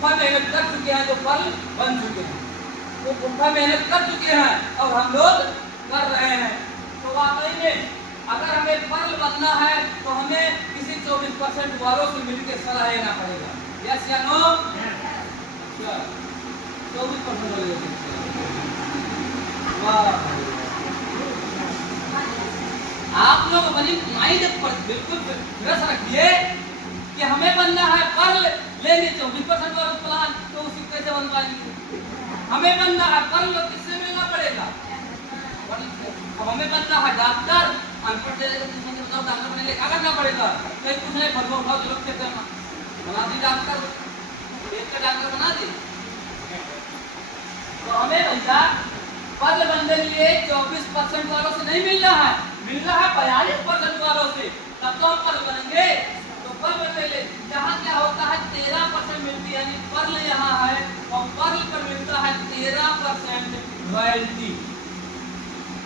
पुरखा मेहनत कर चुके हैं, जो फल बन चुके हैं, वो पुरखा मेहनत कर चुके हैं और हम लोग कर रहे हैं। तो वाकई में अगर हमें फल बनना है तो हमें किसी 24% वालों से मिलकर सलाह लेना पड़ेगा। यस या नो? 24% वाले आप लोग अपनी माइंड पर बिल्कुल फ्रेश रखिए कि हमें बनना है पर लेंगे 24% वाला प्लान, तो उसी कैसे बन पाएंगे? हमें बनना है पर किससे मिलना पड़ेगा? अब हमें बनना है डॉक्टर, अनपढ़ बताओ डॉक्टर बनने के क्या करना पड़ेगा? कहीं कुछ नहीं, फल उठाओ चलो करना बना दी डॉक्टर, एक का डॉक्टर बना दी। तो हमें भैया पद बनने के लिए 24% वालों से नहीं मिलना है, मिलना है 42% वालों से, तब तो हम पद बनेंगे। तो पद बनने के लिए यहाँ क्या होता है 13% मिलती है, यानी पर्ल यहाँ है और पर्ल पर मिलता है 13% रॉयल्टी।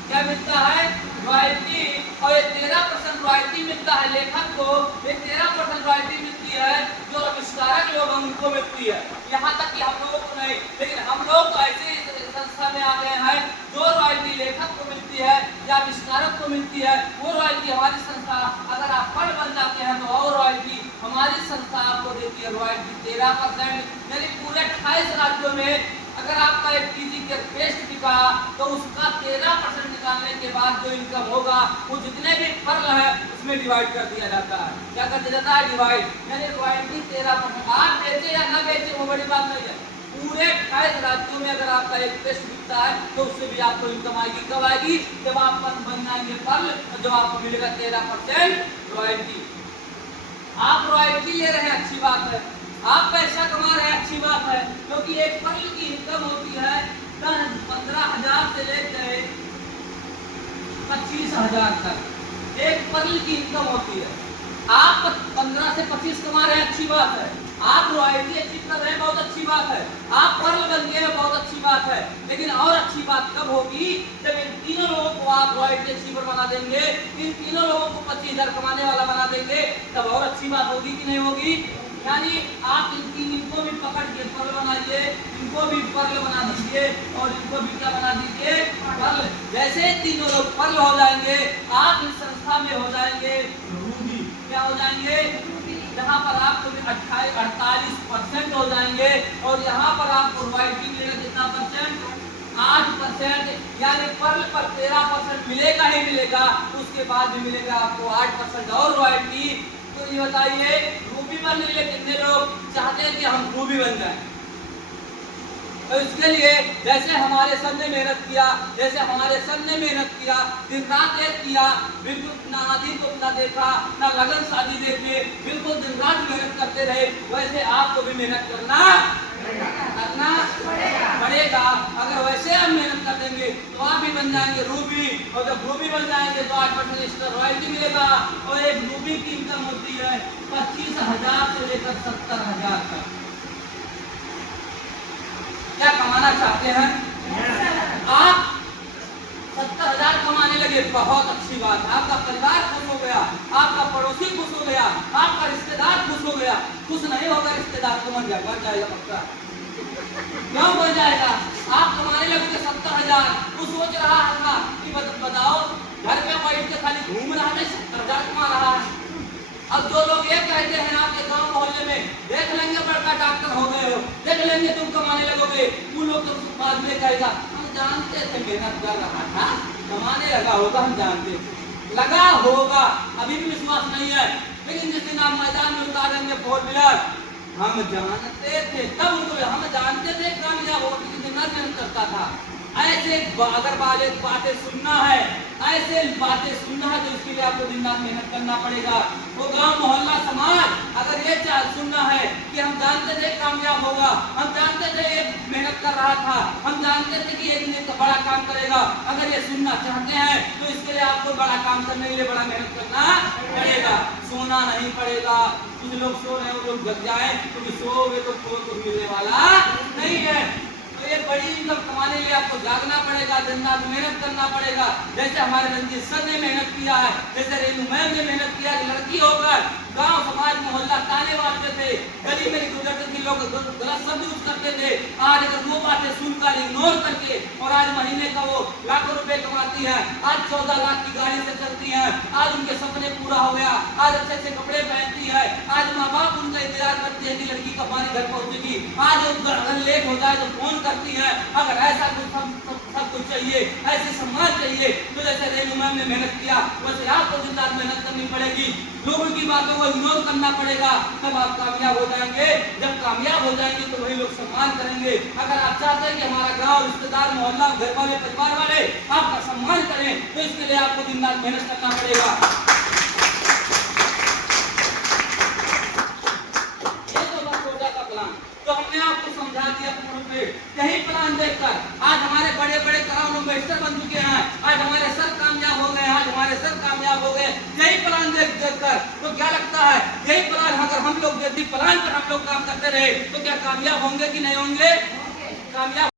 क्या मिलता है? रॉयल्टी। और ये 13% रॉयल्टी मिलता है लेखक को, ये 13% रॉयल्टी मिलती है जो आविष्कारक लोग हैं उनको मिलती है। यहाँ तक कि हम लोगों को नहीं, लेकिन हम लोग तो ऐसे संस्था में आ गए हैं जो रॉयल्टी लेखक को मिलती है या आविष्कारक को मिलती है, वो रॉयल्टी हमारी संस्था, अगर आप फंड बन जाते हैं तो और रॉयल्टी हमारी संस्था आपको देती है। रॉयल्टी 13%, यानी पूरे 28 राज्यों में अगर आपका एक पीजी के टेस्ट बिका तो उसका 13% निकालने के बाद जो इनकम होगा वो जितने भी फर्ल है उसमें डिवाइड कर दिया जाता है। क्या कर दिया जाता है? डिवाइड। यानी रॉयल्टी 13%। आप बेचे या न बेचे वो बड़ी बात नहीं है, पूरे 28 राज्यों में अगर आपका एक टेस्ट बिकता है तो उससे भी आपको इनकम आएगी। कब आएगी? जब आप बन जाएंगे फर्ल, जब आपको मिलेगा 13% रॉयल्टी। आप रॉयल्टी ले रहे हैं, अच्छी बात है, आप पैसा कमा रहे हैं, अच्छी बात है, क्योंकि एक फर्ल की इनकम होती है 15,000 से लेकर 25,000 तक एक फर्ल की इनकम होती है। आप 15 से 25 कमा रहे हैं, अच्छी बात है, आप रॉयल्टी अचीव कर रहे हैं, बहुत अच्छी बात है, आप फर्ल बन गए हैं, बहुत अच्छी बात है। लेकिन और अच्छी बात कब होगी? जब इन तीनों लोगों को आप रॉयल्टी अचीवर बना देंगे, इन तीनों लोगों को 25,000 कमाने वाला बना देंगे, तब और अच्छी बात होगी कि नहीं होगी? यानी आप इनको भी पकड़ के फर्ल बनाइए, इनको भी फर्ल बना दीजिए और इनको भी क्या बना दीजिए? फर्ल। जैसे तीनों लोग फर्ल हो जाएंगे, आप इस संस्था में हो जाएंगे रूबी। क्या हो जाएंगे? जहाँ पर आपको 48% हो जाएंगे और यहाँ पर आपको रॉयल्टी मिलेगा कितना परसेंट? 8%। यानी फर्ल पर 13% मिलेगा ही मिलेगा, उसके बाद भी मिलेगा आपको 8% और रॉयल्टी। तो ये बताइए रूबी बनने के लिए कितने लोग चाहते हैं कि हम रूबी बन जाएं? तो इसके लिए जैसे हमारे सर ने मेहनत किया, जैसे हमारे सर ने मेहनत किया, दिन रात एक किया, बिल्कुल ना आदि को ना देखा, ना लगन शादी देखे, बिल्कुल दिन रात मेहनत करते रहे, वैसे आपको भी मेहनत करना पड़ेगा। अगर वैसे हम मेहनत कर देंगे तो आप भी बन जाएंगे रूबी, और जब रूबी बन जाएंगे तो 8% एक्स्ट्रा रॉयल्टी मिलेगा। और एक रूबी की इनकम होती है 25,000 से लेकर 70,000 तक। क्या कमाना चाहते हैं आप? 70,000 कमाने लगे, बहुत अच्छी बात है, आपका परिवार खुश हो गया, आपका पड़ोसी खुश हो गया, आपका रिश्तेदार खुश हो गया। खुश नहीं होगा रिश्तेदार तो मर जाएगा पक्का। क्यों मर जाएगा? आप कमाने लगे 70,000, वो सोच रहा है कि बताओ घर में बैठ के खाली घूम रहा है, 70,000 कमा रहा है। अब जो लोग ये कहते हैं आपके गांव मोहल्ले में, देख लेंगे बड़का डॉक्टर हो गए हो, देख लेंगे तुम कमाने लगोगे, वो लोग तो बाद में कहेगा हम जानते थे मेहनत कर रहा था, कमाने लगा होगा, हम जानते थे, लगा होगा, अभी भी विश्वास नहीं है। लेकिन जिस दिन आप मैदान में उतारेंगे 4 व्हीलर, हम जानते थे, तब उनको हम जानते थे कामयाब हो, लेकिन मेहनत करता था। ऐसे अगर बातें सुनना है, ऐसे बातें सुनना है तो इसके लिए आपको दिन रात मेहनत करना पड़ेगा। वो गांव मोहल्ला समाज अगर ये सुनना है कि हम जानते थे कामयाब होगा, हम जानते थे ये मेहनत कर रहा था, हम जानते थे कि एक दिन बड़ा काम करेगा, अगर ये सुनना चाहते हैं तो इसके लिए आपको बड़ा काम करने के लिए बड़ा मेहनत करना पड़ेगा। सोना नहीं पड़ेगा। कुछ लोग सो रहे हैं, वो लोग जग जाए, क्योंकि सोओगे तो कुछ मिलने वाला नहीं है। तो ये बड़ी इनकम कमाने के लिए आपको जागना पड़ेगा, दिन रात मेहनत करना पड़ेगा। जैसे हमारे रंजीत सर ने मेहनत की किया है। जैसे रेणु मैम ने मेहनत किया, लड़की होकर गांव समाज मोहल्ला ताने मारते थे, गली में गुजरते थे, लोग गलत शब्द यूज करते थे। आज अगर वो बातें सुनकर इग्नोर करके और आज महीने का वो लाखों रुपए कमाती है, आज 14 लाख की गाड़ी से चलती है, आज उनके सपने पूरा हो गया, आज अच्छे अच्छे कपड़े पहनती है, आज माँ बाप उनका इंतजार करते हैं कि लड़की कब हमारे घर पहुंचेगी, आज अगर लेट हो जाए तो फोन करती है। अगर ऐसा कुछ सब कुछ चाहिए, ऐसे सम्मान चाहिए, तो जैसे रेणु मैम ने मेहनत किया वैसे आपको दिन रात मेहनत करनी पड़ेगी, लोगों की बातों को इग्नोर करना पड़ेगा, तब आप कामयाब हो जाएंगे। जब कामयाब हो जाएंगे तो वही लोग सम्मान करेंगे। अगर आप चाहते हैं कि हमारा गांव, रिश्तेदार, मोहल्ला, घर वाले, परिवार वाले आपका सम्मान करें, तो इसके लिए आपको दिन रात मेहनत करना पड़ेगा। ये तो बस छोटा सा प्लान, तो हमने आपको समझा दिया पूर्ण पे। यही प्लान देखकर आज हमारे बड़े बड़े करोड़ों इन्वेस्टर बन चुके हैं, आज हमारे सर कामयाब हो गए, आज हमारे सर कामयाब हो गए। यही प्लान देख कर तो क्या लगता है, यही प्लान अगर हम लोग यदि प्लान पर हम लोग काम करते रहे तो क्या कामयाब होंगे कि नहीं होंगे? कामयाब